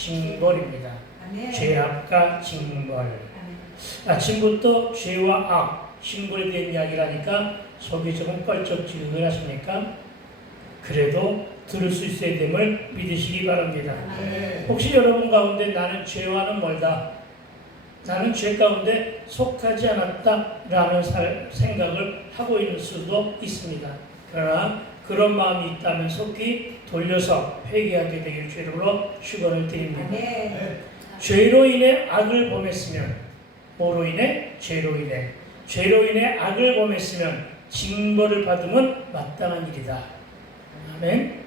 징벌입니다. 아멘. 죄악과 징벌. 아멘. 아침부터 죄와 악, 징벌에 대한 이야기를 하니까 속이 조금 껄쩍지근하십니까? 그래도 들을 수 있어야 됨을 믿으시기 바랍니다. 아멘. 혹시 여러분 가운데 나는 죄와는 멀다, 나는 죄 가운데 속하지 않았다라는 생각을 하고 있는 수도 있습니다. 그러나 그런 마음이 있다면 속히 돌려서 회개하게 되길 주로 축원을 드립니다. 아멘. 죄로 인해 악을 범했으면, 뭐로 인해? 죄로 인해 악을 범했으면 징벌을 받으면 마땅한 일이다. 아멘.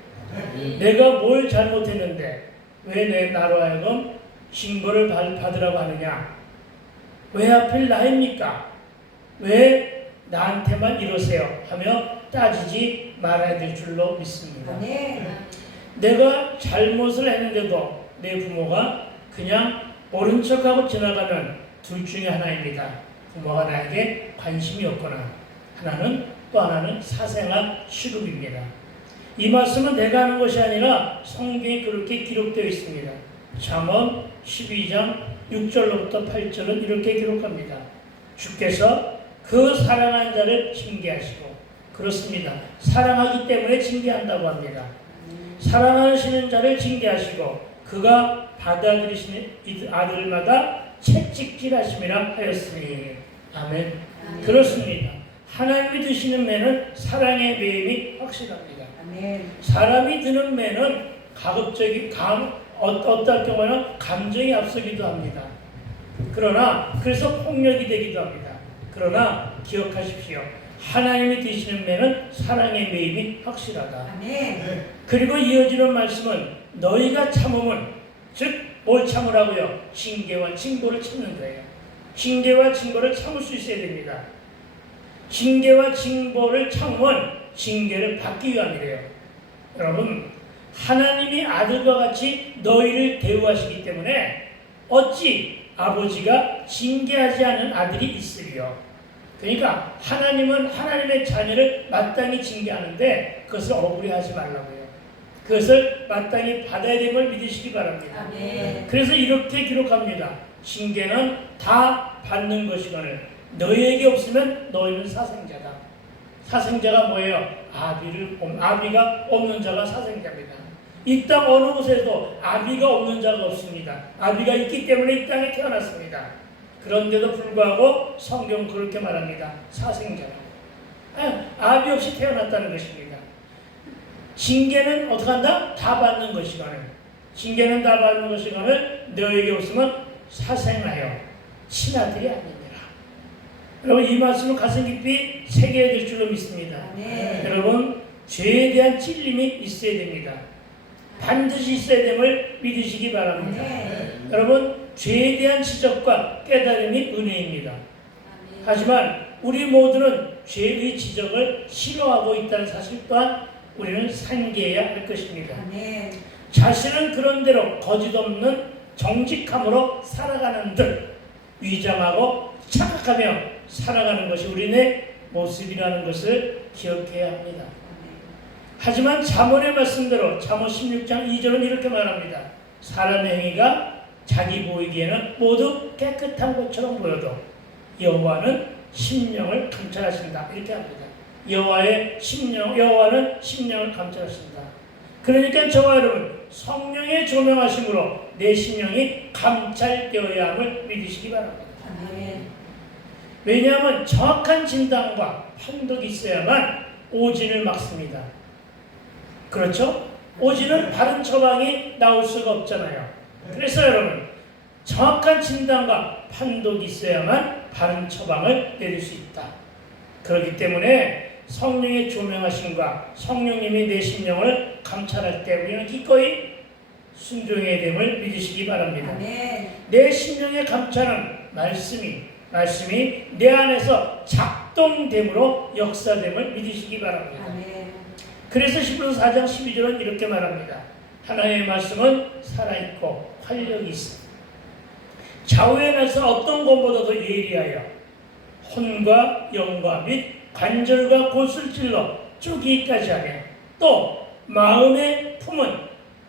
내가 뭘 잘못했는데 왜 나로 하여금 징벌을 받으라고 하느냐? 왜 하필 나입니까? 왜 나한테만 이러세요? 하며 따지지 말아야 될 줄로 믿습니다. 아멘. 내가 잘못을 했는데도 내 부모가 그냥 모른 척하고 지나가면 둘 중에 하나입니다. 부모가 나에게 관심이 없거나 또 하나는 사생활 시급입니다. 이 말씀은 내가 하는 것이 아니라 성경에 그렇게 기록되어 있습니다. 잠언 12장 6절로부터 8절은 이렇게 기록합니다. 주께서 그 사랑하는 자를 징계하시고, 그렇습니다. 사랑하기 때문에 징계한다고 합니다. 사랑하시는 자를 징계하시고 그가 받아들이시는 아들마다 채찍질하심이라 하였으니. 아멘. 그렇습니다. 하나님이 드시는 매는 사랑의 매임이 확실합니다. 아멘. 사람이 드는 매는 어떨 경우에는 감정이 앞서기도 합니다. 그래서 폭력이 되기도 합니다. 그러나 기억하십시오. 하나님이 드시는 매는 사랑의 매임이 확실하다. 아멘. 그리고 이어지는 말씀은 너희가 참음은, 즉 뭘 참으라고요? 징계와 징벌을 참는 거예요. 징계와 징벌을 참을 수 있어야 됩니다. 징계와 징벌을 참으면 징계를 받기 위함이래요. 여러분, 하나님이 아들과 같이 너희를 대우하시기 때문에 어찌 아버지가 징계하지 않은 아들이 있으리요? 그러니까 하나님은 하나님의 자녀를 마땅히 징계하는데 그것을 억울해하지 말라고요. 그것을 마땅히 받아야 됨을 믿으시기 바랍니다. 아멘. 그래서 이렇게 기록합니다. 징계는 다 받는 것이거늘 너희에게 없으면 너희는 사생자다. 사생자가 뭐예요? 아비가 없는 자가 사생자입니다. 이 땅 어느 곳에도 아비가 없는 자가 없습니다. 아비가 있기 때문에 이 땅에 태어났습니다. 그런데도 불구하고 성경은 그렇게 말합니다. 사생자라. 아비 없이 태어났다는 것입니다. 징계는 어떻게 한다? 다 받는 것이거늘. 징계는 다 받는 것이거늘 너에게 없으면 사생하여 친아들이 아니니라. 여러분, 이 말씀을 가슴 깊이 새겨야 될 줄로 믿습니다. 아멘. 여러분, 죄에 대한 찔림이 있어야 됩니다. 반드시 있어야 됨을 믿으시기 바랍니다. 아멘. 여러분, 죄에 대한 지적과 깨달음이 은혜입니다. 하지만 우리 모두는 죄의 지적을 싫어하고 있다는 사실 또한 우리는 상기해야 할 것입니다. 아멘. 자신은 그런대로 거짓없는 정직함으로 살아가는 듯 위장하고 착각하며 살아가는 것이 우리의 모습이라는 것을 기억해야 합니다. 하지만 잠언의 말씀대로 잠언 16장 2절은 이렇게 말합니다. 사람의 행위가 자기 보이기에는 모두 깨끗한 것처럼 보여도 여호와는 심령을 감찰하신다. 이렇게 합니다. 여호와는 심령을 감찰하신다. 그러니까 저와 여러분, 성령의 조명하심으로 내 심령이 감찰되어야 함을 믿으시기 바랍니다. 아멘. 왜냐하면 정확한 진단과 판독이 있어야만 오진을 막습니다. 그렇죠? 오진은 바른 처방이 나올 수가 없잖아요. 그래서 여러분, 정확한 진단과 판독이 있어야만 바른 처방을 내릴 수 있다. 그렇기 때문에 성령의 조명하심과 성령님이 내 심령을 감찰할 때 우리는 기꺼이 순종해야 됨을 믿으시기 바랍니다. 아멘. 내 심령의 감찰은 말씀이 내 안에서 작동됨으로 역사됨을 믿으시기 바랍니다. 아멘. 그래서 히브리서 4장 12절은 이렇게 말합니다. 하나님의 말씀은 살아있고 활력이 있습니다. 좌우에 나서 어떤 것보다도 예리하여 혼과 영과 및 관절과 골을 찔러 쪼개기까지 하며 또 마음의 품은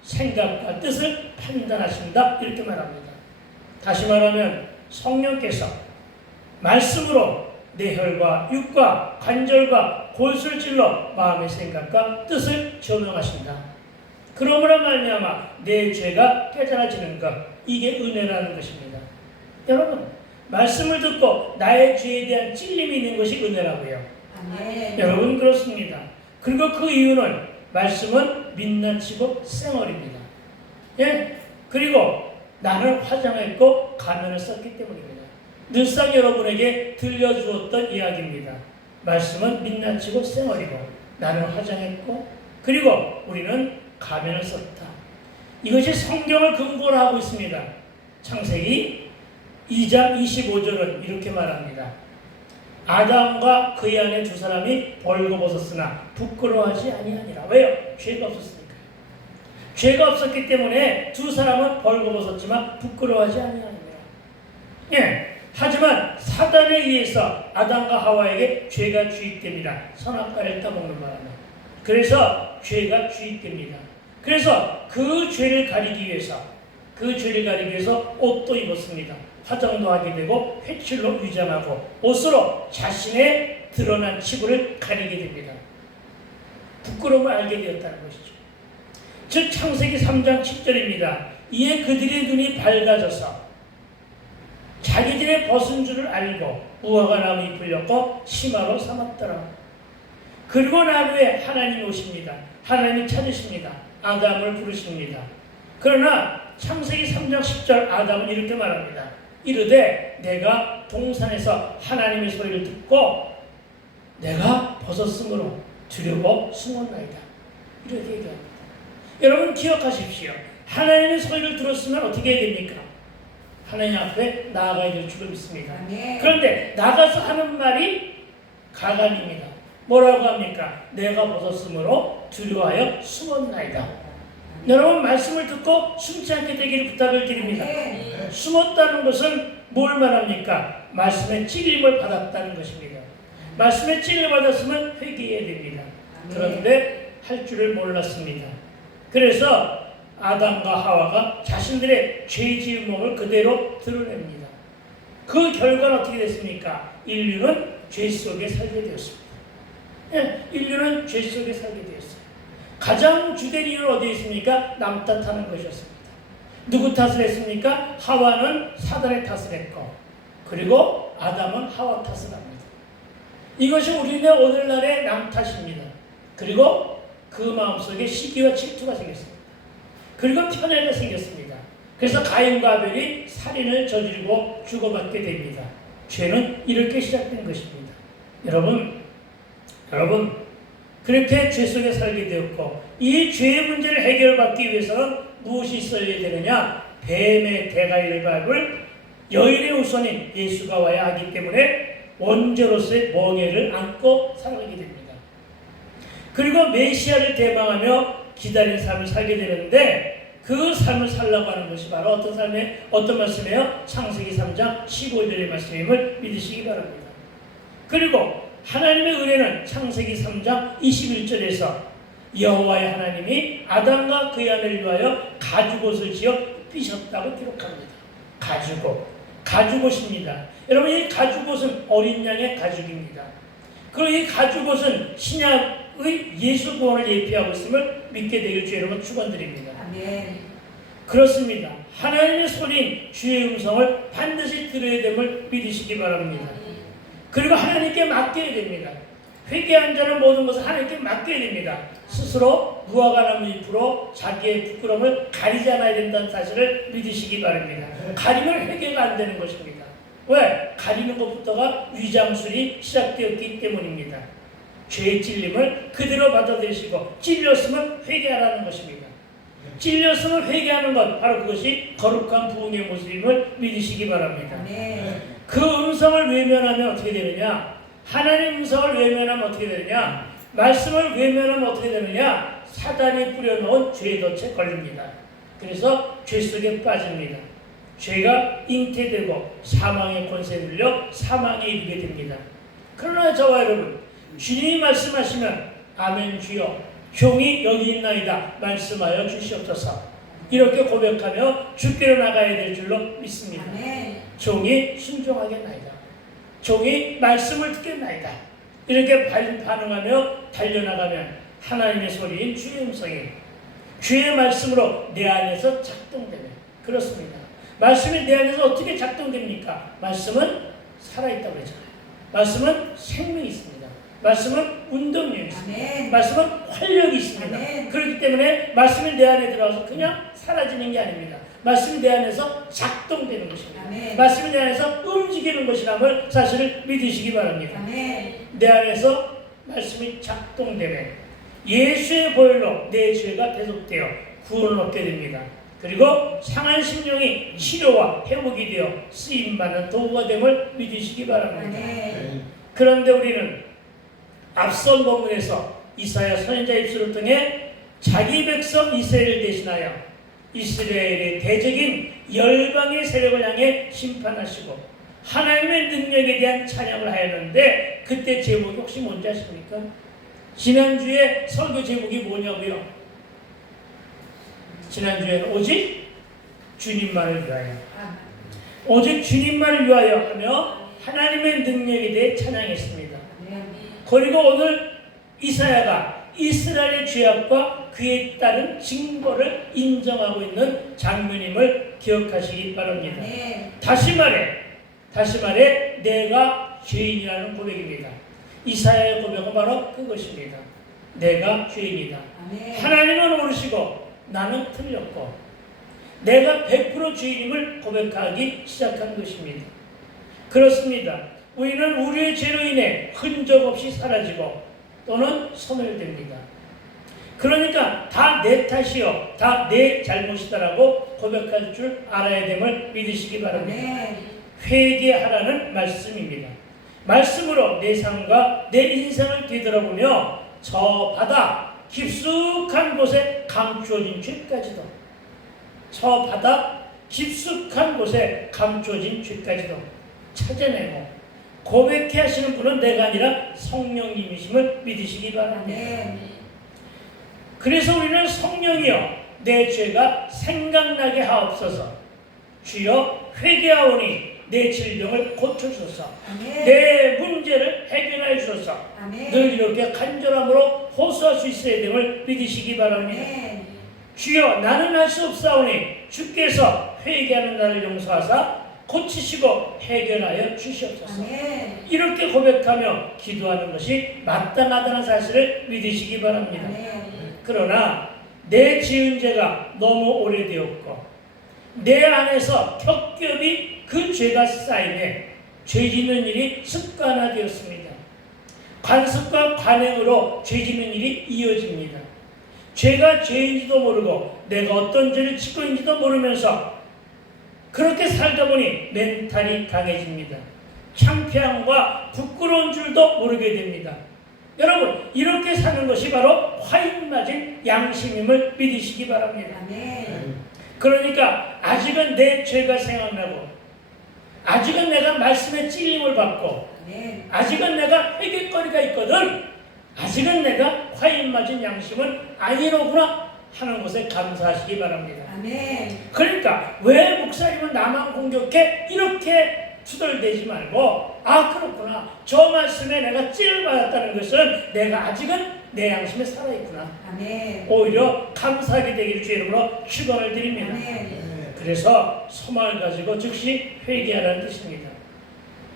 생각과 뜻을 판단하신다 이렇게 말합니다. 다시 말하면 성령께서 말씀으로 내 혈과 육과 관절과 골수를 찔러 마음의 생각과 뜻을 조명하신다. 그러므로 말미암아 내 죄가 깨달아지는 것, 이게 은혜라는 것입니다. 여러분, 말씀을 듣고 나의 죄에 대한 찔림이 있는 것이 은혜라고요. 아멘. 여러분, 그렇습니다. 그리고 그 이유는 말씀은 민낯이고 쌩얼입니다. 예? 그리고 나는 화장했고 가면을 썼기 때문입니다. 늘상 여러분에게 들려주었던 이야기입니다. 말씀은 민낯이고 쌩얼이고 나는 화장했고 그리고 우리는 가면을 썼다. 이것이 성경을 근거로 하고 있습니다. 창세기 2장 25절은 이렇게 말합니다. 아담과 그의 아내 두 사람이 벌거벗었으나 부끄러워하지 아니하니라. 왜요? 죄가 없었으니까요. 죄가 없었기 때문에 두 사람은 벌거벗었지만 부끄러워하지 아니하니라. 예. 하지만 사단에 의해서 아담과 하와에게 죄가 주입됩니다. 선악과를 따먹는 바람에. 그래서 죄가 주입됩니다. 그래서 그 죄를 가리기 위해서 옷도 입었습니다. 화장도 하게 되고 회칠로 위장하고 옷으로 자신의 드러난 치부를 가리게 됩니다. 부끄러움을 알게 되었다는 것이죠. 즉 창세기 3장 7절입니다. 이에 그들의 눈이 밝아져서 자기들의 벗은 줄을 알고 무화과 나무 잎을 엮어 치마로 삼았더라. 그리고 난 후에 하나님이 오십니다. 하나님이 찾으십니다. 아담을 부르십니다. 그러나 창세기 3장 10절 아담은 이렇게 말합니다. 이르되 내가 동산에서 하나님의 소리를 듣고 내가 벗었으므로 두려워 숨었나이다. 이렇게 얘기합니다. 여러분 기억하십시오. 하나님의 소리를 들었으면 어떻게 해야 됩니까? 하나님 앞에 나아가야 될 줄을 믿습니다. 그런데 나가서 하는 말이 가관입니다. 뭐라고 합니까? 내가 벗었으므로 두려워하여 숨었나이다. 여러분 말씀을 듣고 숨지 않게 되기를 부탁을 드립니다. 숨었다는 것은 뭘 말합니까? 말씀의 찔림을 받았다는 것입니다. 말씀의 찔림을 받았으면 회개해야 됩니다. 그런데 할 줄을 몰랐습니다. 그래서 아담과 하와가 자신들의 죄 지은 몸을 그대로 드러냅니다. 그 결과는 어떻게 됐습니까? 인류는 죄 속에 살게 되었습니다. 인류는 죄 속에 살게 되었어요. 가장 주된 이유는 어디에 있습니까? 남 탓하는 것이었습니다. 누구 탓을 했습니까? 하와는 사단의 탓을 했고 그리고 아담은 하와 탓을 합니다. 이것이 우리네 오늘날의 남 탓입니다. 그리고 그 마음속에 시기와 질투가 생겼습니다. 그리고 편애가 생겼습니다. 그래서 가인과 아벨이 살인을 저지르고 주고받게 됩니다. 죄는 이렇게 시작된 것입니다. 여러분 그렇게 죄 속에 살게 되었고 이 죄의 문제를 해결받기 위해서는 무엇이 있어야 되느냐? 뱀의 대가를 밟을 여인의 우선인 예수가 와야 하기 때문에 원죄로서의 멍에를 안고 살게 됩니다. 그리고 메시아를 대망하며 기다리는 삶을 살게 되는데 그 삶을 살라고 하는 것이 바로 어떤 말씀이에요? 창세기 3장 15절의 말씀임을 믿으시기 바랍니다. 그리고 하나님의 은혜는 창세기 3장 21절에서 여호와의 하나님이 아담과 그의 아내를 위하여 가죽옷을 지어 입히셨다고 기록합니다. 가죽옷입니다. 여러분 이 가죽옷은 어린 양의 가죽입니다. 그리고 이 가죽옷은 신약의 예수 구원을 예표하고 있음을 믿게 되길 주 여러분 축원드립니다. 아멘. 그렇습니다. 하나님의 소리인 주의 음성을 반드시 들어야 됨을 믿으시기 바랍니다. 그리고 하나님께 맡겨야 됩니다. 회개한 자는 모든 것을 하나님께 맡겨야 됩니다. 스스로 무화과 나무 잎으로 자기의 부끄러움을 가리지 않아야 된다는 사실을 믿으시기 바랍니다. 가리면 회개가 안 되는 것입니다. 왜? 가리는 것부터가 위장술이 시작되었기 때문입니다. 죄의 찔림을 그대로 받아들이시고 찔렸으면 회개하라는 것입니다. 찔렸으면 회개하는 것, 바로 그것이 거룩한 부흥의 모습임을 믿으시기 바랍니다. 그 음성을 외면하면 어떻게 되느냐? 하나님의 음성을 외면하면 어떻게 되느냐? 말씀을 외면하면 어떻게 되느냐? 사단이 뿌려놓은 죄의 덫에 걸립니다. 그래서 죄 속에 빠집니다. 죄가 잉태되고 사망의 권세에 눌려 사망에 이르게 됩니다. 그러나 저와 여러분, 주님이 말씀하시면 아멘 주여 종이 여기 있나이다 말씀하여 주시옵소서. 이렇게 고백하며 주께로 나가야 될 줄로 믿습니다. 아멘. 종이 순종하겠나이다. 종이 말씀을 듣겠나이다. 이렇게 반응하며 달려나가면 하나님의 소리인 주의 음성이 주의 말씀으로 내 안에서 작동되면 그렇습니다. 말씀이 내 안에서 어떻게 작동됩니까? 말씀은 살아있다고 했잖아요. 말씀은 생명이 있습니다. 말씀은 운동력이 있습니다. 아멘. 말씀은 활력이 있습니다. 아멘. 그렇기 때문에 말씀이 내 안에 들어가서 그냥 사라지는 게 아닙니다. 말씀이 내 안에서 작동되는 것입니다. 아멘. 말씀이 내 안에서 움직이는 것이라는 사실을 믿으시기 바랍니다. 아멘. 내 안에서 말씀이 작동되면 예수의 보혈로 내 죄가 대속되어 구원을 얻게 됩니다. 그리고 상한 심령이 치료와 회복이 되어 쓰임받는 도구가 됨을 믿으시기 바랍니다. 아멘. 그런데 우리는 앞선 본문에서 이사야 선지자 입술을 통해 자기 백성 이스라엘을 대신하여 이스라엘의 대적인 열방의 세력을 향해 심판하시고 하나님의 능력에 대한 찬양을 하였는데 그때 제목이 혹시 뭔지 아십니까? 지난주에 설교 제목이 뭐냐고요? 지난주에는 오직 주님만을 위하여, 오직 주님만을 위하여 하며 하나님의 능력에 대해 찬양했습니다. 그리고 오늘 이사야가 이스라엘의 죄악과 그에 따른 징벌을 인정하고 있는 장면임을 기억하시기 바랍니다. 다시 말해 내가 죄인이라는 고백입니다. 이사야의 고백은 바로 그것입니다. 내가 죄인이다. 하나님은 모르시고 나는 틀렸고 내가 100% 죄인임을 고백하기 시작한 것입니다. 그렇습니다. 우리는 우리의 죄로 인해 흔적 없이 사라지고 또는 소멸됩니다. 그러니까 다 내 탓이요, 다 내 잘못이다라고 고백할 줄 알아야 됨을 믿으시기 바랍니다. 회개하라는 말씀입니다. 말씀으로 내 삶과 내 인생을 뒤돌아보며 저 바다 깊숙한 곳에 감추어진 죄까지도, 저 바다 깊숙한 곳에 감추어진 죄까지도 찾아내고 고백해 하시는 분은 내가 아니라 성령님이심을 믿으시기 바랍니다. 그래서 우리는 성령이여 내 죄가 생각나게 하옵소서. 주여 회개하오니 내 질병을 고쳐주소서. 내 문제를 해결하여 주소서. 늘 이렇게 간절함으로 호소할 수 있어야 됨을 믿으시기 바랍니다. 주여 나는 할 수 없사오니 주께서 회개하는 나를 용서하사 고치시고 해결하여 주시옵소서. 이렇게 고백하며 기도하는 것이 마땅하다는 사실을 믿으시기 바랍니다. 그러나 내 지은 죄가 너무 오래되었고 내 안에서 겹겹이 그 죄가 쌓이네 죄 짓는 일이 습관화되었습니다. 관습과 관행으로 죄 짓는 일이 이어집니다. 죄가 죄인지도 모르고 내가 어떤 죄를 짓고 있는지도 모르면서 그렇게 살다 보니 멘탈이 강해집니다. 창피함과 부끄러운 줄도 모르게 됩니다. 여러분 이렇게 사는 것이 바로 화인 맞은 양심임을 믿으시기 바랍니다. 그러니까 아직은 내 죄가 생각나고 아직은 내가 말씀의 찔림을 받고 아직은 내가 회개거리가 있거든 아직은 내가 화인 맞은 양심은 아니로구나 하는 것에 감사하시기 바랍니다. 그러니까 왜 목사님은 나만 공격해? 이렇게 투덜대지 말고 아 그렇구나 저 말씀에 내가 찔을 받았다는 것은 내가 아직은 내 양심에 살아있구나. 오히려 감사하게 되기를 주의 이름으로 축원을 드립니다. 그래서 소망을 가지고 즉시 회개하라는 뜻입니다.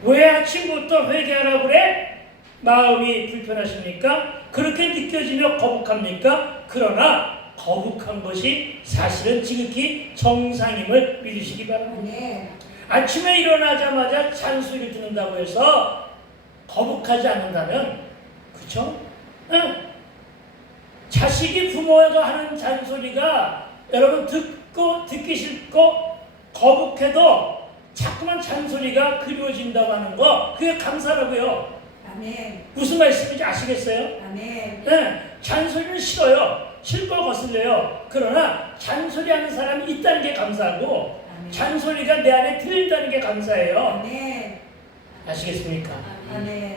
왜 아침부터 회개하라고 그래? 마음이 불편하십니까? 그렇게 느껴지며 거북합니까? 그러나 거북한 것이 사실은 지극히 정상임을 믿으시기 바랍니다. 아침에 일어나자마자 잔소리를 듣는다고 해서 거북하지 않는다면 그렇죠? 자식이 부모가 하는 잔소리가 여러분 듣기 싫고 거북해도 자꾸만 잔소리가 그리워진다고 하는 거 그게 감사라고요. 무슨 말씀인지 아시겠어요? 잔소리는 싫어요. 싫고 거슬려요. 그러나 잔소리하는 사람이 있다는 게 감사하고 잔소리가 내 안에 들린다는 게 감사해요. 아시겠습니까?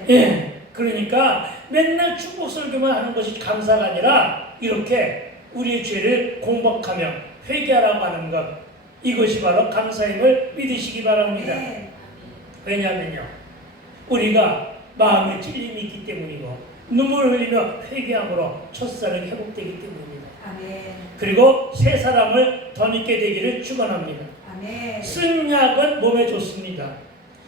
예. 그러니까 맨날 축복 설교만 하는 것이 감사가 아니라 이렇게 우리의 죄를 공박하며 회개하라고 하는 것, 이것이 바로 감사임을 믿으시기 바랍니다. 왜냐하면요, 우리가 마음에 찔림이 있기 때문이고 눈물을 흘리며 회개함으로 첫사랑이 회복되기 때문입니다. 그리고 새 사람을 덧입게 되기를 축원합니다. 쓴 약은 몸에 좋습니다.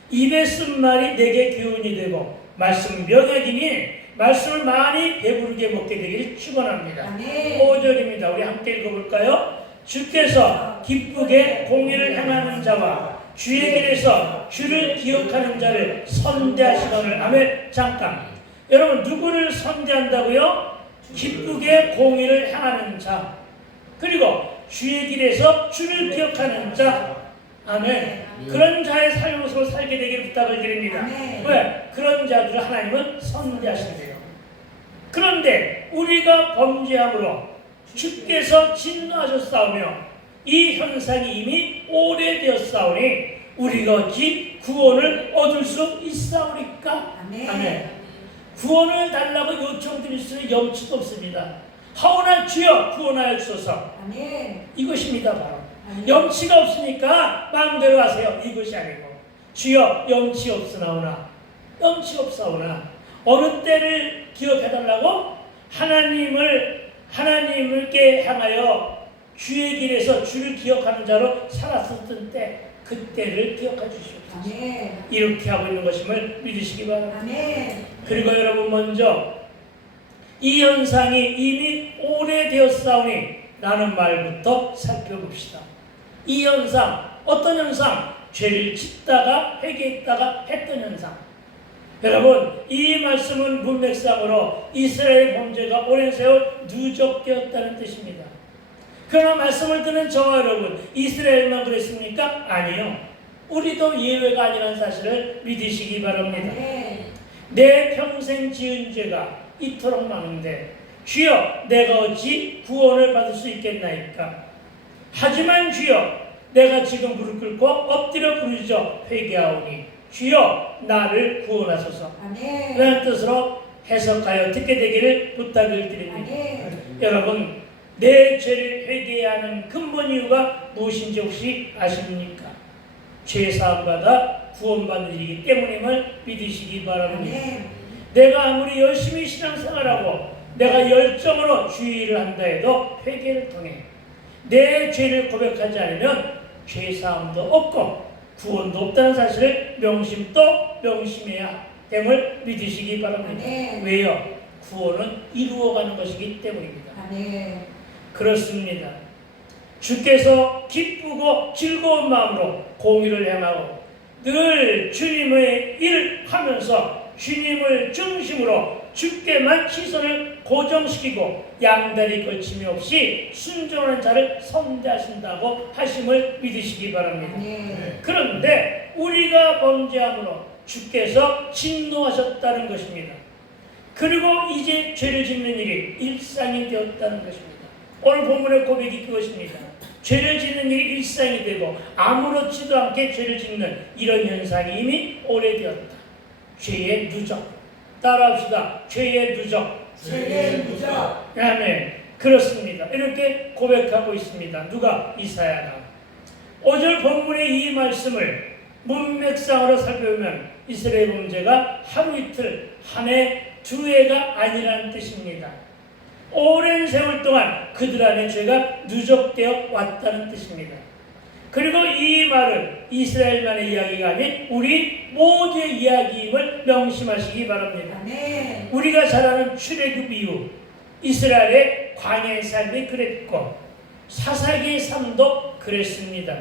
입에 쓴 말이 내게 교훈이 되고 말씀 명약이니 말씀을 많이 배부르게 먹게 되기를 축원합니다. 5절입니다. 우리 함께 읽어볼까요? 주께서 기쁘게 공의를 행하는 자와 주의 길에서 주를 기억하는 자를 선대하시거늘. 아멘. 잠깐, 여러분, 누구를 선대한다고요? 기쁘게 공의를 행하는 자, 그리고 주의 길에서 주를 기억하는 자. 아멘. 그런 자의 삶으로 살게 되기를 부탁을 드립니다. 왜? 그런 자들을 하나님은 선대하신대요. 그런데 우리가 범죄함으로 주께서 진노하셨사오며 이 현상이 이미 오래되었사오니 우리가 어찌 구원을 얻을 수 있사오리까? 아멘. 구원을 달라고 요청드릴 수는 염치도 없습니다. 하오나 주여 구원하여 주소서. 이것입니다. 바로 염치가 없으니까 마음대로 하세요, 이것이 아니고, 주여 염치 없으나오나, 염치 없사오나 어느 때를 기억해달라고? 하나님을께 향하여 주의 길에서 주를 기억하는 자로 살았었던 때, 그때를 기억해 주시옵소서. 이렇게 하고 있는 것임을 믿으시기 바랍니다. 그리고 여러분, 먼저 이 현상이 이미 오래되었사오니 라는 말부터 살펴봅시다. 이 현상, 어떤 현상? 죄를 짓다가 회개했다가 했던 현상. 여러분, 이 말씀은 문맥상으로 이스라엘 범죄가 오랜 세월 누적되었다는 뜻입니다. 그러나 말씀을 듣는 저와 여러분, 이스라엘만 그랬습니까? 아니요. 우리도 예외가 아니라는 사실을 믿으시기 바랍니다. 내 평생 지은 죄가 이토록 많은데 주여 내가 어찌 구원을 받을 수 있겠나이까? 하지만 주여 내가 지금 무릎 꿇고 엎드려 부르짖어 회개하오니 주여 나를 구원하소서. 그런 뜻으로 해석하여 듣게 되기를 부탁을 드립니다. 여러분, 내 죄를 회개해야 하는 근본 이유가 무엇인지 혹시 아십니까? 죄 사함받아 구원받는 일이기 때문임을 믿으시기 바랍니다. 내가 아무리 열심히 신앙생활하고 내가 열정으로 주의를 한다 해도 회개를 통해 내 죄를 고백하지 않으면 죄사함도 없고 구원도 없다는 사실을 명심해야 됨을 믿으시기 바랍니다. 왜요? 구원은 이루어가는 것이기 때문입니다. 그렇습니다. 주께서 기쁘고 즐거운 마음으로 공의를 행하고 늘 주님의 일을 하면서 주님을 중심으로 주께만 시선을 고정시키고 양다리 걸침이 없이 순종하는 자를 선대하신다고 하심을 믿으시기 바랍니다. 그런데 우리가 범죄함으로 주께서 진노하셨다는 것입니다. 그리고 이제 죄를 짓는 일이 일상이 되었다는 것입니다. 오늘 본문의 고백이 그것입니다. 죄를 짓는 일이 일상이 되고 아무렇지도 않게 죄를 짓는 이런 현상이 이미 오래되었다. 죄의 누적. 따라합시다. 죄의 누적. 아멘. 그렇습니다. 이렇게 고백하고 있습니다. 누가? 이사야가. 5절 본문의 이 말씀을 문맥상으로 살펴보면 이스라엘 범죄가 하루 이틀, 한 해, 두 해가 아니라는 뜻입니다. 오랜 세월 동안 그들 안에 죄가 누적되어 왔다는 뜻입니다. 그리고 이 말은 이스라엘만의 이야기가 아닌 우리 모두의 이야기임을 명심하시기 바랍니다. 우리가 잘 아는 출애굽 이후 이스라엘의 광야의 삶이 그랬고 사사기의 삶도 그랬습니다.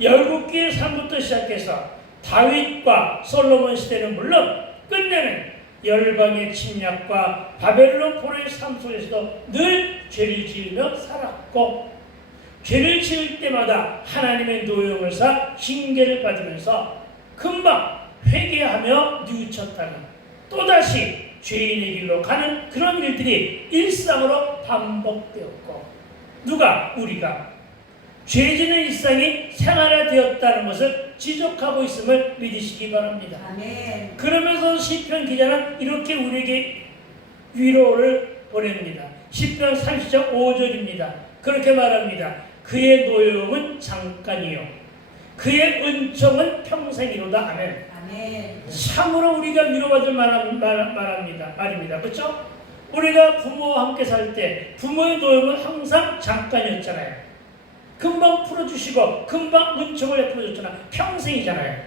열국기의 삶부터 시작해서 다윗과 솔로몬 시대는 물론 끝내는 열방의 침략과 바벨론 포로의 삶 속에서도 늘 죄를 지으며 살았고 죄를 지을 때마다 하나님의 노용을 사 징계를 받으면서 금방 회개하며 뉘우쳤다가 또다시 죄인의 길로 가는 그런 일들이 일상으로 반복되었고 누가? 우리가 죄 짓는 일상이 생활화되었다는 것을 지적하고 있음을 믿으시기 바랍니다. 아멘. 그러면서 시편 기자는 이렇게 우리에게 위로를 보냅니다. 시편 30장 5절입니다. 그렇게 말합니다. 그의 노여움은 잠깐이요 그의 은총은 평생이로다. 아멘. 아멘. 참으로 우리가 위로받을 말입니다. 그렇죠? 우리가 부모와 함께 살 때 부모의 노여움은 항상 잠깐이었잖아요. 금방 풀어주시고 금방 은총을 베풀어줬잖아요. 평생이잖아요.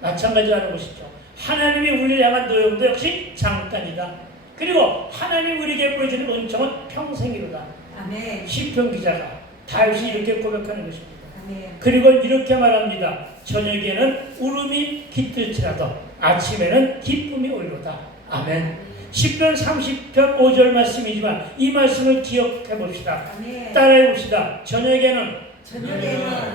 마찬가지라는 것이죠. 하나님이 우리를 향한 노여움도 역시 잠깐이다. 그리고 하나님 우리에게 보여주는 은총은 평생이로다. 아멘. 시편 기자가 다윗이 이렇게 고백하는 것입니다. 아멘. 그리고 이렇게 말합니다. 저녁에는 울음이 깃들지라도 아침에는 기쁨이 오리로다. 아멘. 시편 30편 5절 말씀이지만 이 말씀을 기억해 봅시다. 아멘. 따라해 봅시다. 저녁에는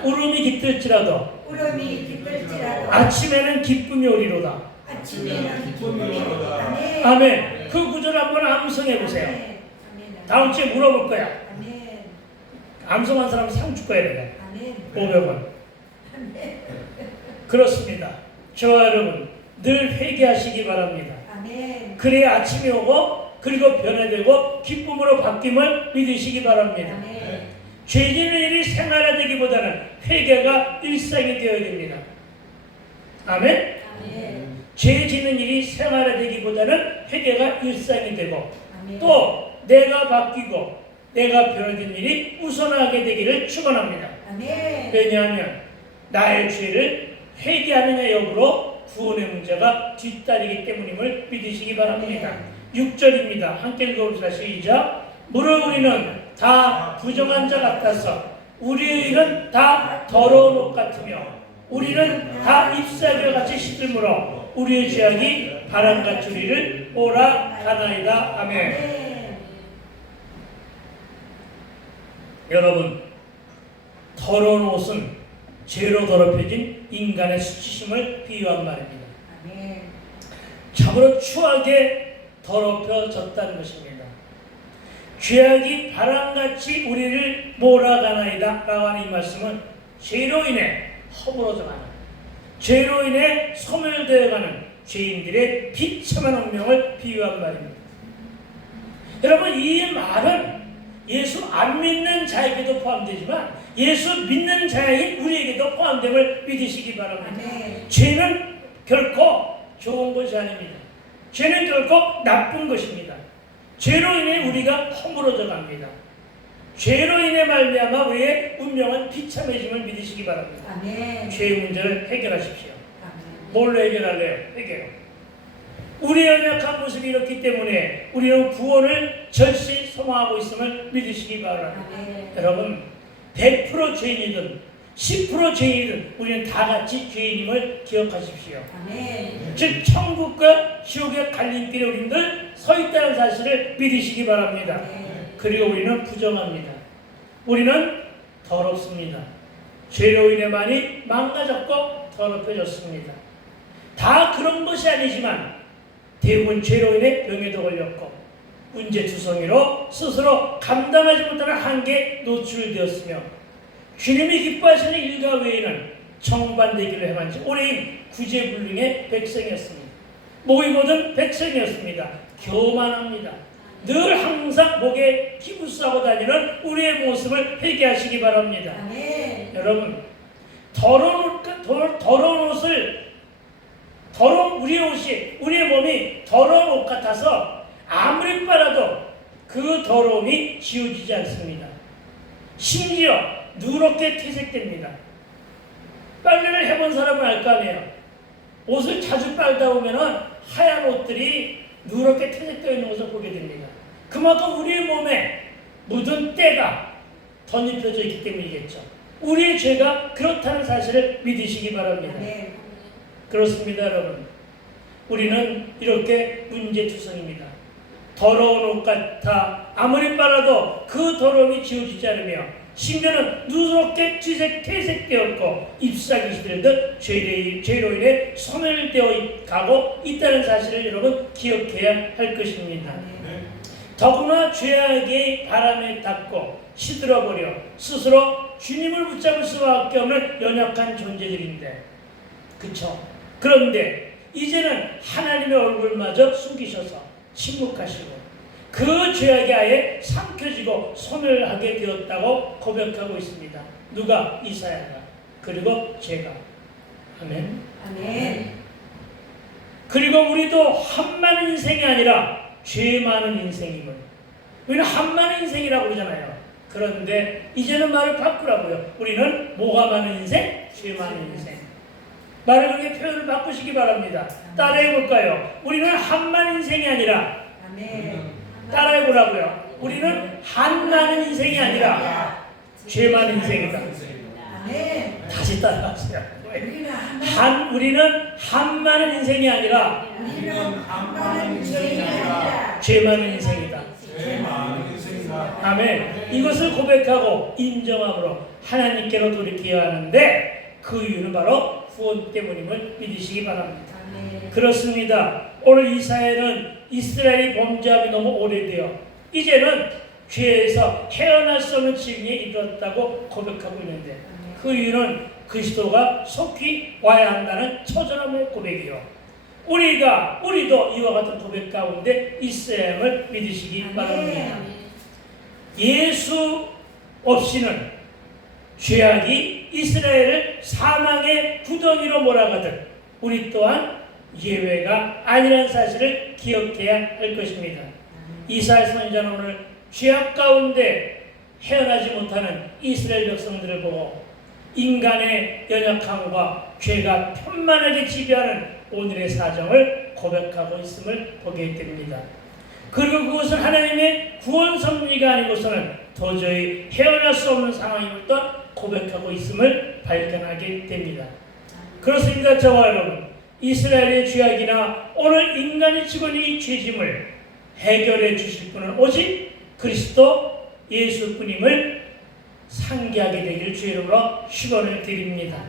울음이 깃들지라도 울음이 깃들지라도 아침에는 기쁨이 오리로다. 아침에는 기쁨이 오리로다. 아멘. 아멘. 그 구절 한번 암송해 보세요. 아멘. 다음 주에 물어볼 거야. 아멘. 암송한 사람 상 줄 거야 내가. 아멘. 500원. 아멘. 그렇습니다. 저와 여러분 늘 회개하시기 바랍니다. 아멘. 그래야 아침이 오고 그리고 변화되고 기쁨으로 바뀜을 믿으시기 바랍니다. 아멘. 죄 짓는 일이 생활화되기보다는 회개가 일상이 되어야 됩니다. 아멘? 아멘. 죄 짓는 일이 생활화되기보다는 회개가 일상이 되고 아멘. 또 내가 바뀌고 내가 변화된 일이 우선하게 되기를 축원합니다. 아멘. 왜냐하면 나의 죄를 회개하느냐 여부로 구원의 문제가 뒤따르기 때문임을 믿으시기 바랍니다. 6절입니다. 함께 읽어봅시다. 시작. 무릇 우리는 다 부정한 자 같아서 우리의 일은 다 더러운 옷 같으며 우리는 다 잎사귀와 같이 시들므로 우리의 죄악이 바람같이 우리를 몰아가나이다. 아멘. 여러분, 더러운 옷은 죄로 더럽혀진 인간의 수치심을 비유한 말입니다. 아멘. 참으로 추하게 더럽혀졌다는 것입니다. 죄악이 바람같이 우리를 몰아가나이다 라고 하는 이 말씀은 죄로 인해 허물어져가는, 죄로 인해 소멸되어가는 죄인들의 비참한 운명을 비유한 말입니다. 여러분, 이 말은 예수 안 믿는 자에게도 포함되지만 예수 믿는 자인 우리에게도 포함됨을 믿으시기 바랍니다. 아멘. 죄는 결코 좋은 것이 아닙니다. 죄는 결코 나쁜 것입니다. 죄로 인해 우리가 허물어져 갑니다. 죄로 인해 말미암아 우리의 운명은 비참해짐을 믿으시기 바랍니다. 아멘. 죄의 문제를 해결하십시오. 아멘. 뭘로 해결할래요? 회개로. 우리의 연약한 모습이 이렇기 때문에 우리는 구원을 절실히 소망하고 있음을 믿으시기 바랍니다. 아멘. 여러분, 100% 죄인이든 10% 죄인이든 우리는 다 같이 죄인임을 기억하십시오. 아멘. 즉 천국과 지옥의 갈림길에 우리들 서 있다는 사실을 믿으시기 바랍니다. 아멘. 그리고 우리는 부정합니다. 우리는 더럽습니다. 죄로 인해 많이 망가졌고 더럽혀졌습니다. 다 그런 것이 아니지만 대부분 죄로 인해 병에도 걸렸고 문제투성이로 스스로 감당하지 못하는 한계에 노출되었으며 주님이 기뻐하시는 일과 외에는 정반대기를 행한 지 오래인 구제불능의 백성이었습니다. 목이 곧은 백성이었습니다. 교만합니다. 늘 항상 목에 기부싸고 다니는 우리의 모습을 회개하시기 바랍니다. 아멘. 여러분, 우리의 옷이, 우리의 몸이 더러운 옷 같아서 아무리 빨아도 그 더러움이 지워지지 않습니다. 심지어 누렇게 퇴색됩니다. 빨래를 해본 사람은 알 거 아니에요. 옷을 자주 빨다 보면 하얀 옷들이 누렇게 퇴색되어 있는 것을 보게 됩니다. 그만큼 우리의 몸에 묻은 때가 덧입혀져 있기 때문이겠죠. 우리의 죄가 그렇다는 사실을 믿으시기 바랍니다. 아멘. 그렇습니다, 여러분. 우리는 이렇게 문제투성입니다. 더러운 옷 같아 아무리 빨아도 그 더러움이 지워지지 않으며 심지어는 누렇게 퇴색되었고 잎사귀 시들듯 죄로 인해 소멸되어 가고 있다는 사실을 여러분 기억해야 할 것입니다. 아멘. 더구나 죄악의 바람에 닿고 시들어버려 스스로 주님을 붙잡을 수밖에 없는 연약한 존재들인데, 그쵸? 그런데 이제는 하나님의 얼굴마저 숨기셔서 침묵하시고 그 죄악이 아예 삼켜지고 소멸하게 되었다고 고백하고 있습니다. 누가? 이사야가, 그리고 제가. 아멘. 아멘. 그리고 우리도 한 많은 인생이 아니라 죄 많은 인생임을, 우리는 한 많은 인생이라고 그러잖아요. 그런데 이제는 말을 바꾸라고요. 우리는 뭐가 많은 인생? 죄 많은 인생. 말을 그렇게 표현을 바꾸시기 바랍니다. 따라해 볼까요? 우리는 한 많은 인생이 아니라, 아멘. 따라해 보라고요. 우리는 한 많은 인생이 아니라 죄 많은 인생이다. 아멘. 다시 따라하세요. 우리는 한 많은 인생이 아니라 한 많은 인생이 아니라 죄 많은 인생이다. 죄 많은 인생이다. 아멘. 이것을 고백하고 인정함으로 하나님께로 돌이켜야 하는데, 그 이유는 바로 구원 때문임을 믿으시기 바랍니다. 아멘. 그렇습니다. 오늘 이사야는 이스라엘이 범죄함이 너무 오래되어 이제는 죄에서 헤어날 수 없는 지경에 이르렀다고 고백하고 있는데, 그 이유는 그리스도가 속히 와야 한다는 처절함의 고백이요. 우리도 이와 같은 고백 가운데 있어야 함을 믿으시기 바랍니다. 예수 없이는 죄악이 이스라엘을 사망의 구덩이로 몰아가듯 우리 또한 예외가 아니라는 사실을 기억해야 할 것입니다. 이사야 선지자는 오늘 죄악 가운데 헤어나지 못하는 이스라엘 백성들을 보고 인간의 연약함과 죄가 편만하게 지배하는 오늘의 사정을 고백하고 있음을 보게 됩니다. 그리고 그것은 하나님의 구원 섭리가 아니고서는 도저히 헤어날 수 없는 상황임을 또한 고백하고 있음을 발견하게 됩니다. 그렇습니다. 저와 여러분, 이스라엘의 죄악이나 오늘 인간이 지고 있는 이 죄짐을 해결해 주실 분은 오직 그리스도 예수뿐임을 상기하게 되기를 주의 이름으로 축원을 드립니다.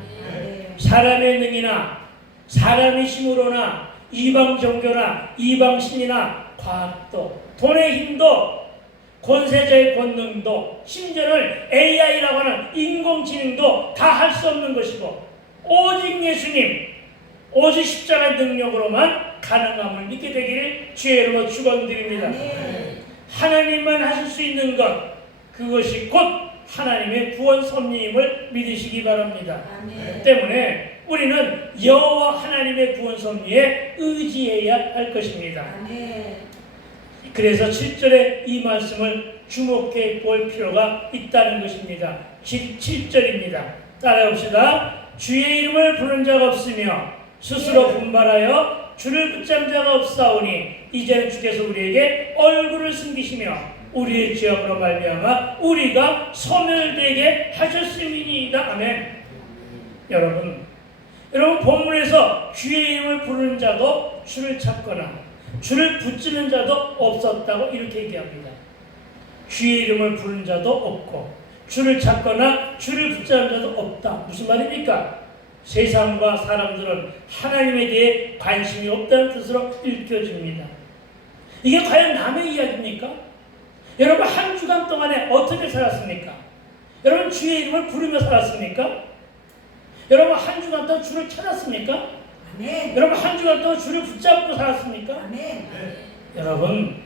사람의 능이나 사람의 힘으로나 이방 종교나 이방 신이나 과학도, 돈의 힘도, 권세자의 권능도, 심지어는 AI라고 하는 인공지능도 다 할 수 없는 것이고 오직 예수님, 오직 십자가의 능력으로만 가능함을 믿게 되기를 주의 이름으로 축원드립니다. 하나님만 하실 수 있는 것, 그것이 곧 하나님의 구원 섭리임을 믿으시기 바랍니다. 때문에 우리는 여호와 하나님의 구원 섭리에 의지해야 할 것입니다. 그래서 7절에 이 말씀을 주목해 볼 필요가 있다는 것입니다. 7절입니다. 따라해봅시다. 주의 이름을 부르는 자가 없으며 스스로 분발하여 주를 붙잡은 자가 없사오니 이제는 주께서 우리에게 얼굴을 숨기시며 우리의 죄악으로 말미암아 우리가 소멸되게 하셨음이니이다. 아멘. 여러분 본문에서 주의 이름을 부르는 자도 주를 찾거나 주를 붙이는 자도 없었다고 이렇게 얘기합니다. 주의 이름을 부르는 자도 없고 주를 찾거나 주를 붙잡는 자도 없다. 무슨 말입니까? 세상과 사람들은 하나님에 대해 관심이 없다는 뜻으로 읽혀집니다. 이게 과연 남의 이야기입니까? 여러분 한 주간 동안에 어떻게 살았습니까? 여러분 주의 이름을 부르며 살았습니까? 여러분 한 주간 동안 주를 찾았습니까? 아멘. 여러분 한 주간 동안 주를 붙잡고 살았습니까? 아멘. 여러분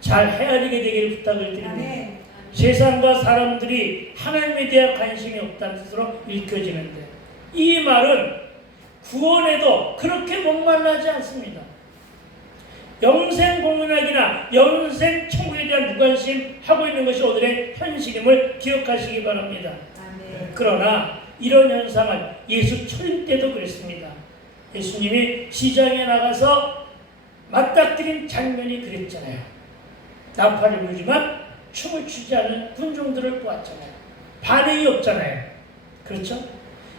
잘 헤아리게 되기를 부탁을 드립니다. 아멘. 세상과 사람들이 하나님에 대한 관심이 없다는 뜻으로 읽혀지는데, 이 말은 구원에도 그렇게 목말라하지 않습니다. 영생 공론학이나 영생 천국에 대한 무관심하고 있는 것이 오늘의 현실임을 기억하시기 바랍니다. 아멘. 그러나 이런 현상은 예수 초림 때도 그랬습니다. 예수님이 시장에 나가서 맞닥뜨린 장면이 그랬잖아요. 나팔을 불지만 춤을 추지 않는 군중들을 보았잖아요. 반응이 없잖아요. 그렇죠?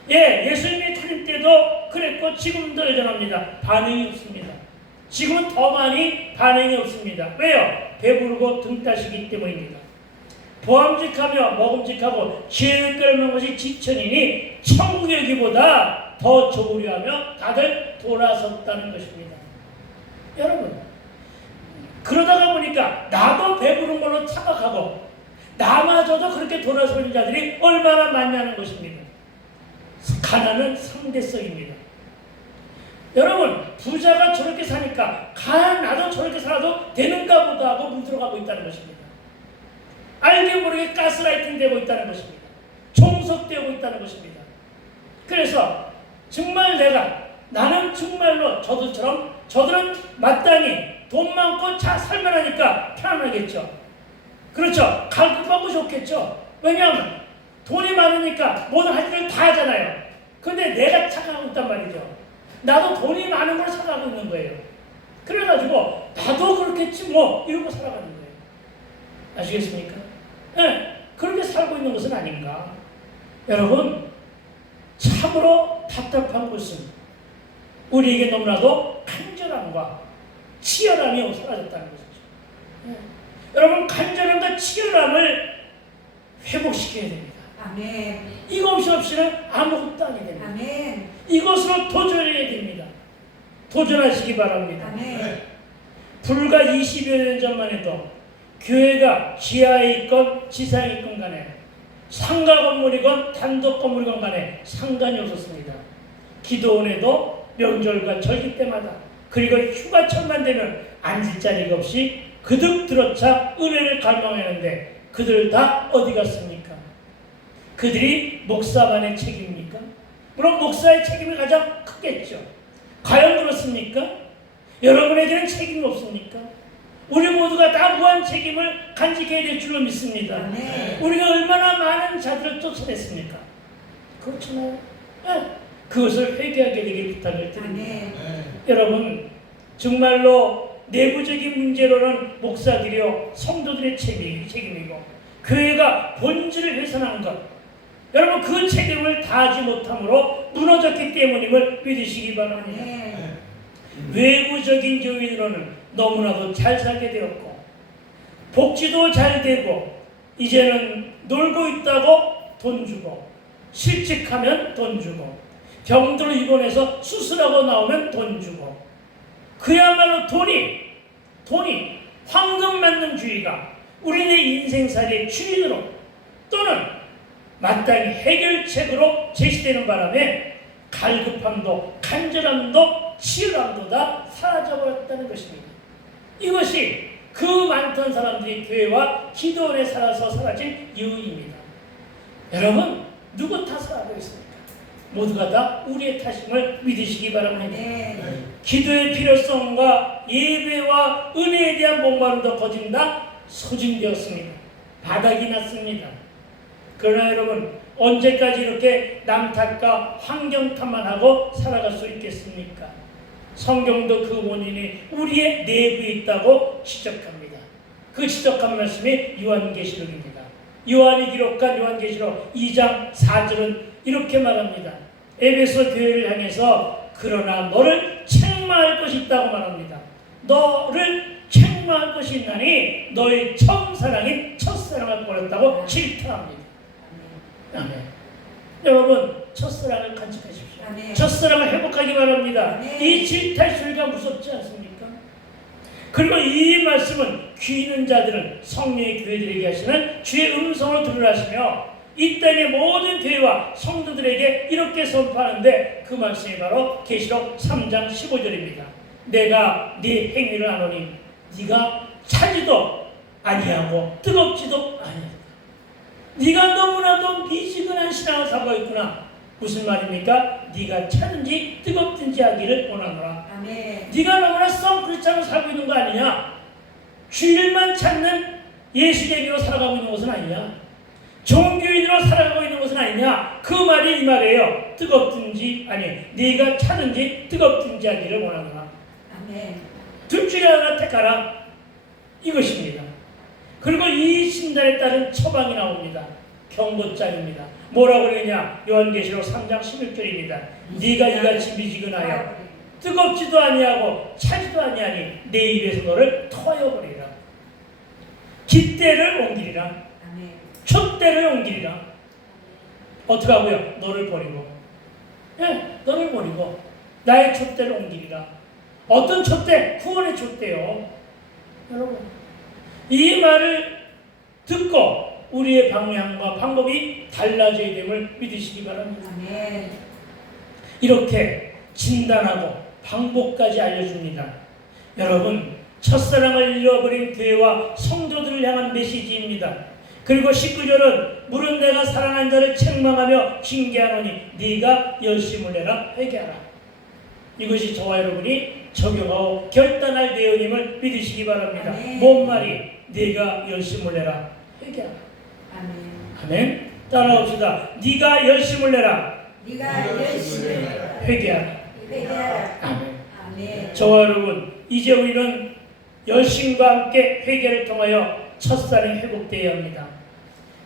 예수님의 초림 때도 그랬고 지금도 여전합니다. 반응이 없습니다. 지금은 더 많이 반응이 없습니다. 왜요? 배부르고 등 따시기 때문입니다. 보암직하며 먹음직하고 죄를 끓는 것이 지천이니 천국 여기보다 더 좋으려 하며 다들 돌아섰다는 것입니다. 여러분, 그러다가 보니까 나도 배부른 걸로 착각하고 나마저도 그렇게 돌아서는 자들이 얼마나 많냐는 것입니다. 가난은 상대성입니다. 여러분, 부자가 저렇게 사니까 나도 저렇게 살아도 되는가 보다 하고 물들어가고 있다는 것입니다. 알게 모르게 가스라이팅 되고 있다는 것입니다. 종속되고 있다는 것입니다. 그래서 정말 나는 정말로 저들은 마땅히 돈 많고 잘 살만 하니까 편안하겠죠. 그렇죠. 갈급하고 좋겠죠. 왜냐하면 돈이 많으니까 모든 할 일을 다 하잖아요. 근데 내가 착각하고 있단 말이죠. 나도 돈이 많은 걸 살아가고 있는 거예요. 그래가지고 나도 그렇겠지 뭐 이러고 살아가는 거예요. 아시겠습니까? 네, 그렇게 살고 있는 것은 아닌가. 여러분, 참으로 답답한 것은 우리에게 너무나도 간절함과 치열함이 사라졌다는 것이죠. 네. 여러분, 간절함과 치열함을 회복시켜야 됩니다. 아멘. 이것 없이는 아무것도 아니게 됩니다. 아멘. 이것으로 도전해야 됩니다. 도전하시기 바랍니다. 아멘. 불과 20여 년 전만 해도 교회가 지하에 있건 지상에 있건 간에 상가 건물이건 단독 건물이건 간에 상관이 없었습니다. 기도원에도 명절과 절기 때마다 그리고 휴가철만 되면 앉을 자리가 없이 그득 들어차 은혜를 갈망하는데 그들 다 어디 갔습니까? 그들이 목사만의 책임입니까? 물론 목사의 책임이 가장 크겠죠. 과연 그렇습니까? 여러분에게는 책임이 없습니까? 우리 모두가 다 무한 책임을 간직해야 될 줄로 믿습니다. 네. 우리가 얼마나 많은 자들을 쫓아냈습니까? 그렇잖아요. 네. 그것을 회개하게 되길 부탁을 드립니다. 아멘. 여러분, 정말로 내부적인 문제로는 목사들이요 성도들의 책임이고 교회가 본질을 훼손한 것, 여러분 그 책임을 다하지 못함으로 무너졌기 때문임을 믿으시기 바랍니다. 아멘. 외부적인 요인으로는 너무나도 잘 살게 되었고 복지도 잘 되고 이제는 놀고 있다고 돈 주고 실직하면 돈 주고 병들어 입원해서 수술하고 나오면 돈 주고 그야말로 돈이 황금 만능주의가 우리네 인생살이의 주인으로 또는 마땅히 해결책으로 제시되는 바람에 갈급함도 간절함도 치열함도 다 사라져버렸다는 것입니다. 이것이 그 많던 사람들이 교회와 기도원에 살아서 사라진 이유입니다. 여러분, 누구 탓을 하고 있습니까? 모두가 다 우리의 탓임을 믿으시기 바랍니다. 네. 기도의 필요성과 예배와 은혜에 대한 목마름도 거진다 소진되었습니다. 바닥이 났습니다. 그러나 여러분, 언제까지 이렇게 남 탓과 환경 탓만 하고 살아갈 수 있겠습니까? 성경도 그 원인이 우리의 내부에 있다고 지적합니다. 그 지적한 말씀이 요한계시록입니다. 요한이 기록한 요한계시록 2장 4절은 이렇게 말합니다. 에베소 교회를 향해서 그러나 너를 책망할 것이 있다고 말합니다. 너를 책망할 것이 있나니 너의 처음 사랑인 첫사랑을 버렸다고 질타합니다. 아멘. 여러분, 첫사랑을 간직하십시오. 아멘. 첫사랑을 회복하기 바랍니다. 아멘. 이 질타의 소리가 무섭지 않습니까? 그리고 이 말씀은 귀 있는 자들은 성령의 교회들에게 하시는 주의 음성을 들으라 하시며 이 땅의 모든 교회와 성도들에게 이렇게 선포하는데 그 말씀이 바로 계시록 3장 15절입니다. 내가 네 행위를 아노니 네가 차지도 아니하고 뜨겁지도 아니하다. 네가 너무나도 미지근한 신앙을 살고 있구나. 무슨 말입니까? 네가 차든지 뜨겁든지 하기를 원하노라. 아멘. 네가 너무나 썩크리스찬으로 살고 있는 거 아니냐? 주일만 찾는 예수계기로 살아가고 있는 것은 아니냐? 종교인으로 살아가고 있는 것은 아니냐? 그 말이 이 말이에요. 뜨겁든지 아니 네가 차든지 뜨겁든지 하기를 원하노라. 아멘. 둘 중에 하나 택하라. 이것입니다. 그리고 이 신단에 따른 처방이 나옵니다. 경고장입니다. 뭐라고 그러냐? 요한계시록 3장 11절입니다. 네가 이같이 미지근하여 뜨겁지도 아니하고 차지도 아니하니 내 입에서 너를 터여버리라. 깃대를 옮기리라. 아멘. 촛대를 옮기리라. 어떻게 하고요? 너를 버리고. 너를 버리고 나의 촛대를 옮기리라. 어떤 촛대? 구원의 촛대요. 여러분, 이 말을 듣고 우리의 방향과 방법이 달라져야 됨을 믿으시기 바랍니다. 아멘. 이렇게 진단하고 방법까지 알려줍니다. 여러분, 첫사랑을 잃어버린 교회와 성도들을 향한 메시지입니다. 그리고 19절은 물은 내가 사랑한 자를 책망하며 징계하노니 네가 열심을 내라 회개하라. 이것이 저와 여러분이 적용하고 결단할 내용임을 믿으시기 바랍니다. 아멘. 뭔 말이? 네가 열심을 내라 회개하라. 아멘. 아멘. 따라합시다. 네가 열심을 내라 네가 열심히 해라. 회개하라. 회개하라. 아멘. 아멘. 저와 여러분, 이제 우리는 열심과 함께 회개를 통하여 첫사랑이 회복되어야 합니다.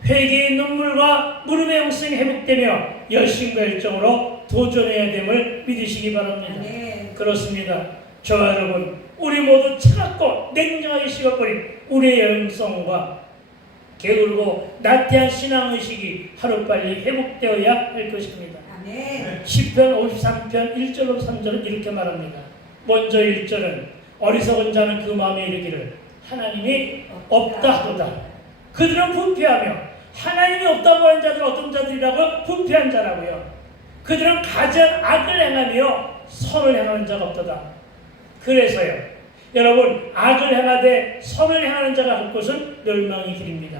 회개의 눈물과 무릎의 영성이 회복되며 열심과 열정으로 도전해야 됨을 믿으시기 바랍니다. 아멘. 그렇습니다. 저와 여러분, 우리 모두 차갑고 냉정하게 식어버린 우리의 영성과 게으르고 나태한 신앙의식이 하루빨리 회복되어야 할 것입니다. 아멘. 시편 53편 1절로 3절은 이렇게 말합니다. 먼저 1절은 어리석은 자는 그 마음에 이르기를 하나님이 없다 하도다. 그들은 부패하며 하나님이 없다고 하는 자들은 어떤 자들이라고? 부패한 자라고요. 그들은 가장 악을 행하며 선을 행하는 자가 없도다. 그래서요, 여러분, 악을 행하되 선을 행하는 자가 할 곳은 멸망의 길입니다.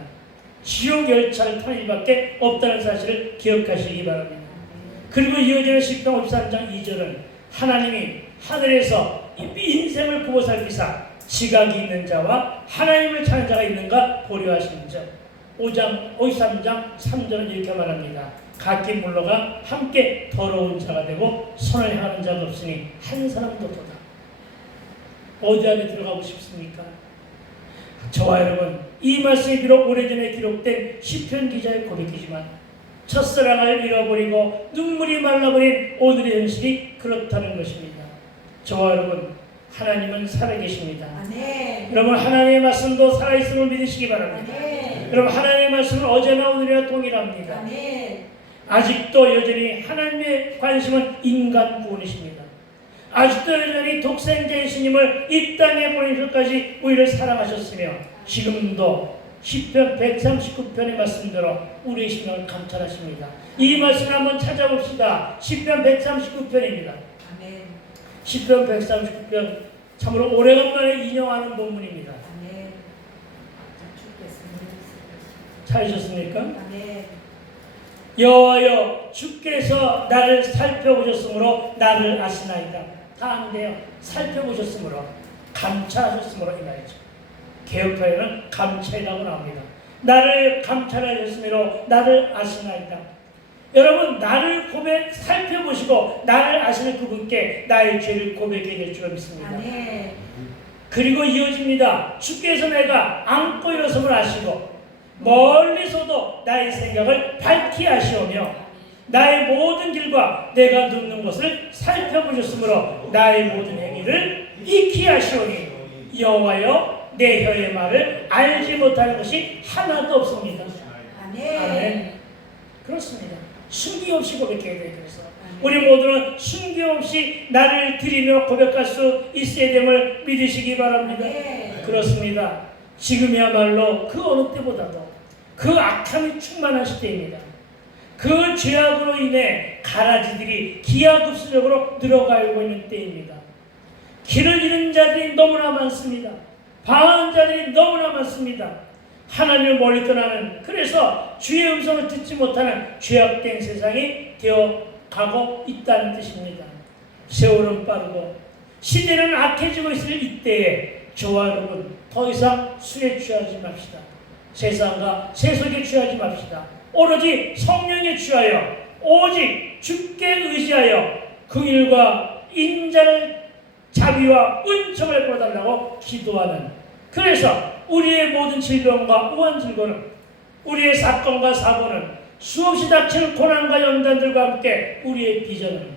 지옥 열차를 타는 일밖에 없다는 사실을 기억하시기 바랍니다. 그리고 이어지는 시편 53장 2절은 하나님이 하늘에서 인생을 보고 살피사 지각이 있는 자와 하나님을 찾는 자가 있는가 보려 하시는 점. 53장 3절은 이렇게 말합니다. 각기 물러가 함께 더러운 자가 되고 선을 행하는 자가 없으니 한 사람도 도다. 어디 안에 들어가고 싶습니까? 저와 여러분, 이 말씀이 비록 오래전에 기록된 시편 기자의 고백이지만 첫사랑을 잃어버리고 눈물이 말라버린 오늘의 현실이 그렇다는 것입니다. 저와 여러분, 하나님은 살아계십니다. 아멘. 여러분, 하나님의 말씀도 살아있음을 믿으시기 바랍니다. 아멘. 여러분, 하나님의 말씀은 어제나 오늘이나 동일합니다. 아멘. 아직도 여전히 하나님의 관심은 인간 구원이십니다. 아직도 여전히 독생자 예수님을 이 땅에 보내실까지 우리를 사랑하셨으며 지금도 시편 139편의 말씀대로 우리의 심령을 감찰하십니다. 이 말씀을 한번 찾아봅시다. 시편 139편입니다. 아멘. 시편 139편 참으로 오래간만에 인용하는 본문입니다. 아멘. 찾으셨습니까? 아멘. 여호와여, 주께서 나를 살펴보셨으므로 나를 아시나이다. 다 아는데요. 살펴보셨으므로, 감찰하셨으므로 이 말이죠. 개혁파에는 감찰이라고 나옵니다. 나를 감찰하셨으므로 나를 아시나이다. 여러분, 나를 살펴보시고 나를 아시는 그분께 나의 죄를 고백해야 될 줄 믿습니다. 아멘. 그리고 이어집니다. 주께서 내가 안고 일어섬을 아시고 멀리서도 나의 생각을 밝히 아시오며 나의 모든 길과 내가 눕는 곳을 살펴보셨으므로 나의 모든 행위를 익히 아시오니 여호와여, 내 혀의 말을 알지 못하는 것이 하나도 없습니다. 아멘. 아멘. 그렇습니다. 숨김없이 고백해야 돼요. 그래서 우리 모두는 숨김없이 나를 드리며 고백할 수 있어야 됨을 믿으시기 바랍니다. 아멘. 그렇습니다. 지금이야말로 그 어느 때보다도 그 악함이 충만한 시대입니다. 그 죄악으로 인해 가라지들이 기하급수적으로 늘어가고 있는 때입니다. 길을 잃은 자들이 너무나 많습니다. 방황한 자들이 너무나 많습니다. 하나님을 멀리 떠나는, 그래서 주의 음성을 듣지 못하는 죄악된 세상이 되어가고 있다는 뜻입니다. 세월은 빠르고 시대는 악해지고 있을 이때에 저와 여러분, 더 이상 술에 취하지 맙시다. 세상과 세속에 취하지 맙시다. 오로지 성령에 취하여 오직 주께 의지하여 그 일과 인자를 자비와 은총을 보달라고 기도하는, 그래서 우리의 모든 질병과 우환질고는, 우리의 사건과 사고는, 수없이 닥치는 고난과 연단들과 함께 우리의 비전은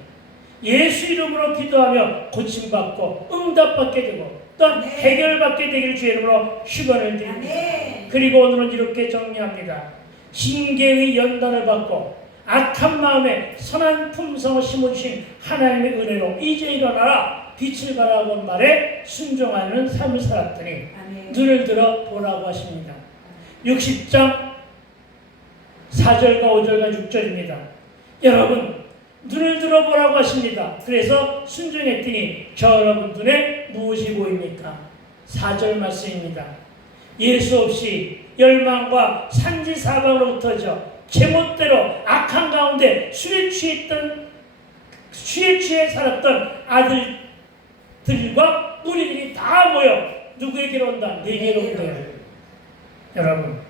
예수 이름으로 기도하며 고침받고 응답받게 되고 또한 네. 해결받게 되길 주의 이름으로 축원을 드립니다. 아멘. 그리고 오늘은 이렇게 정리합니다. 징계의 연단을 받고 악한 마음에 선한 품성을 심어주신 하나님의 은혜로 이제 일어나라, 빛을 발하고 말에 순종하는 삶을 살았더니 아멘. 눈을 들어 보라고 하십니다. 60장 4절과 5절과 6절입니다. 여러분 눈을 들어보라고 하십니다. 그래서 순종했더니 저 여러분 눈에 무엇이 보입니까? 4절 말씀입니다. 예수 없이 열망과 산지사방으로부터져 제멋대로 악한 가운데 술에 취해 살았던 아들들과 무리들이 다 모여 누구에게로 온다? 내게로 온대요. 여러분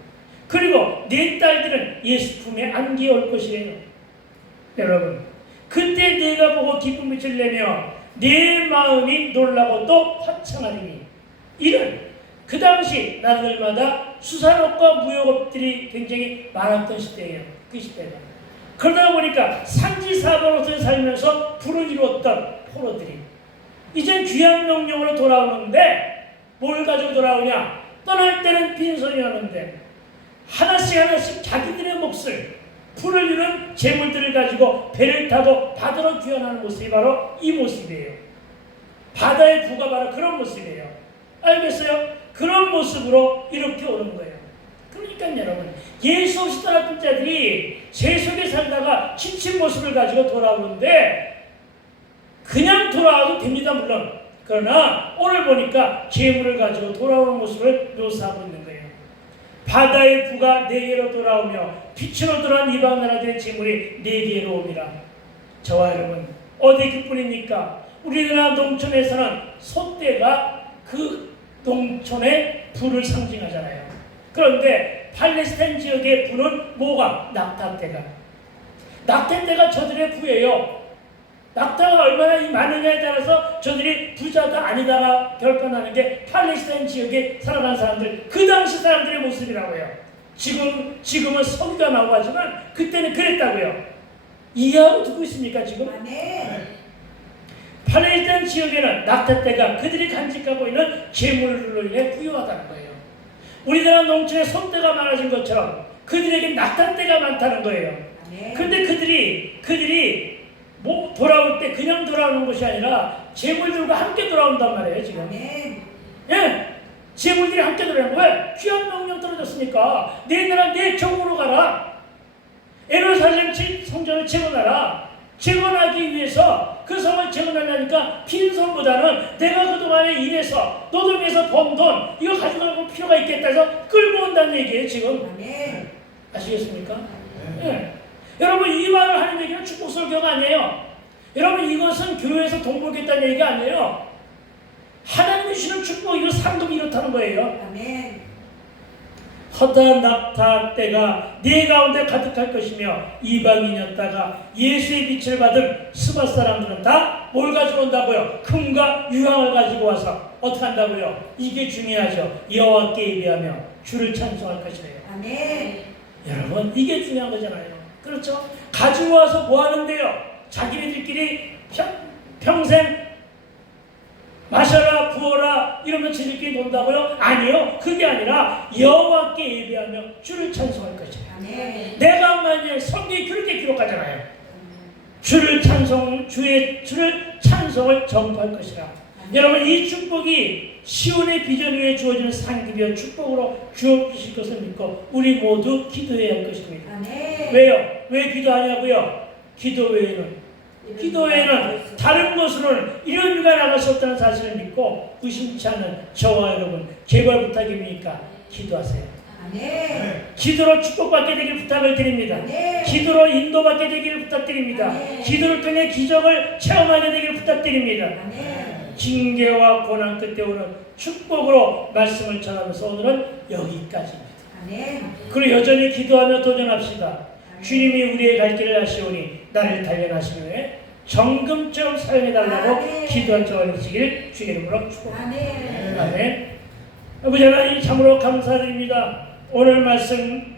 그리고 내 딸들은 예수 품에 안기에 올 것이에요. 여러분 그때 내가 보고 기쁜 빛을 내며 내 마음이 놀라고 또 화창하리니 이는 그 당시 나들마다 수산업과 무역업들이 굉장히 많았던 시대예요. 그 시대가. 그러다 보니까 산지사방으로 살면서 불을 이루었던 포로들이 이젠 귀한 명령으로 돌아오는데 뭘 가지고 돌아오냐? 떠날 때는 빈손이었는데 하나씩 자기들의 몫을 불을 이룬 재물들을 가지고 배를 타고 바다로 귀환하는 모습이 바로 이 모습이에요. 바다의 부가 바로 그런 모습이에요. 알겠어요? 그런 모습으로 이렇게 오는 거예요. 그러니까 여러분 예수 없이 떠났던 자들이 세속에 살다가 지친 모습을 가지고 돌아오는데 그냥 돌아와도 됩니다. 물론 그러나 오늘 보니까 재물을 가지고 돌아오는 모습을 묘사하고 있는 거예요. 바다의 부가 내게로 돌아오며 빛으로 돌아온 이방 나라들의 재물이 내게로 옵니다. 저와 여러분 어디 그뿐입니까? 우리나라 농촌에서는 소떼가 그 농촌의 부를 상징하잖아요. 그런데 팔레스타인 지역의 부는 뭐가? 낙타떼가. 낙타떼가 저들의 부예요. 낙타가 얼마나 많으냐에 따라서 저들이 부자다 아니다가 결판하는 게 팔레스타인 지역에 살아가는 사람들, 그 당시 사람들의 모습이라고요. 지금은 석유가 나오고 하지만 그때는 그랬다고요. 이해하고 듣고 있습니까 지금? 아멘. 팔레스타인 지역에는 낙타떼가 그들이 간직하고 있는 재물로 인해 부유하다는 거예요. 우리나라 농촌에 소떼가 많아진 것처럼 그들에게 낙타떼가 많다는 거예요. 그런데 그들이 뭐 돌아올 때 그냥 돌아오는 것이 아니라 재물들과 함께 돌아온단 말이에요 지금. 아멘. 예, 재물들이 함께 돌아오는 거예요. 귀한 명령 떨어졌으니까 내 나라 내 정으로 가라. 예루살렘 성전을 재건하라. 재건하기 위해서 그 성을 재건하려니까 빈손보다는 내가 그동안에 일해서 노동해서 번 돈 이거 가져갈 필요가 있겠다 해서 끌고 온다는 얘기예요 지금. 아멘. 아시겠습니까? 예. 여러분 이 말을 하는 얘기는 축복 설교가 아니에요. 여러분 이것은 교회에서 돈 벌겠다는 얘기가 아니에요. 하나님이 주시는 축복 이거 상급이 이렇다는 거예요. 아멘. 허다한 낙타떼가 네 가운데 가득할 것이며 이방인이었다가 예수의 빛을 받은 스바 사람들은 다 뭘 가지고 온다고요? 금과 유황을 가지고 와서 어떻게 한다고요? 이게 중요하죠. 여호와께 예배하며 주를 찬송할 것이래요. 아멘. 여러분 이게 중요한 거잖아요. 그렇죠? 가지고 와서 뭐 하는데요? 자기네들끼리 평생 마셔라 부어라 이러면 지들끼리 논다고요? 아니요. 그게 아니라 여호와께 예배하며 주를 찬송할 것이에요. 아멘. 내가 만일 성경이 그렇게 기록하잖아요. 주를 찬송을 전파할 것이라. 여러분 이 축복이 시온의 비전 위에 주어지는 상급이여 축복으로 주어주실 것을 믿고 우리 모두 기도해야 할 것입니다. 아멘. 왜요? 왜 기도하냐고요? 기도 외에는 다른 것으로는 이런 일가 나갈 수 없다는 사실을 믿고 의심치 않은 저와 여러분 제발 부탁입니까? 기도하세요. 아멘. 기도로 축복받게 되길 부탁을 드립니다. 아멘. 기도로 인도받게 되기를 부탁드립니다. 아멘. 기도를 통해 기적을 체험하게 되기를 부탁드립니다. 아멘. 징계와 고난 끝에 오는 축복으로 말씀을 전하면서 오늘은 여기까지입니다. 아멘. 그리고 여전히 기도하며 도전합시다. 주님이 우리의 갈 길을 아시오니 나를 단련하신 후에 정금처럼 사용해달라고 아멘. 기도한 저와 되시길 주의 이름으로 축복합니다. 아멘. 아멘. 아버지 하나님 참으로 감사드립니다. 오늘 말씀